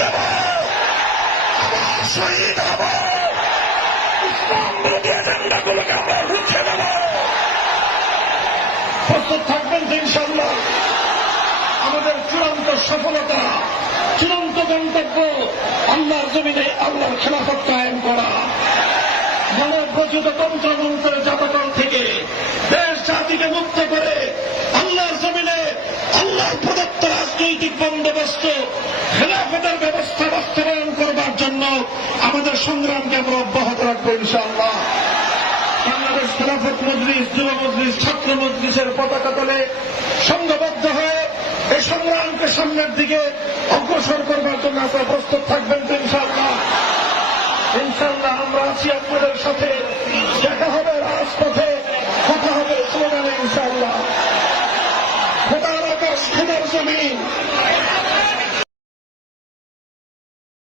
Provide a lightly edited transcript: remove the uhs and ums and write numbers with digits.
দেব, আবার শহীদ হব, ইসলাম বিরোধী এজেন্ডাগুলোকে আমরা রুখে দেব। প্রস্তুত থাকবেন তো ইনশাআল্লাহ। আমাদের চূড়ান্ত সফলতা, চূড়ান্ত গন্তব্য আল্লাহর জমিনে আল্লাহর খেলাফত কায়েম করা, মানব রচিত তন্ত্রমন্ত্রের জাতকল থেকে দেশ জাতিকে মুক্ত করে আল্লাহর জমিনে আল্লাহর প্রদত্ত রাজনৈতিক বন্দোবস্ত খেলাফতের ব্যবস্থা বাস্তবায়ন করবার জন্য আমাদের সংগ্রামকে আমরা অব্যাহত রাখবো ইনশাআল্লাহ। বাংলাদেশ খেলাফত মজলিস, যুব মজলিস, ছাত্র মজলিসের পতাকা তলে সংঘবদ্ধ হয়ে এই সংগ্রামকে সামনের দিকে অগ্রসর করবার জন্য আপনারা প্রস্তুত থাকবেন তো ইনশাআল্লাহ। ইনশাআল্লাহ আমরা আছি আপনাদের সাথে। দেখা হবে রাজপথে, কথা হবে স্লোগানে ইনশাআল্লাহ। খোদার আকাশ, খোদার জমিন,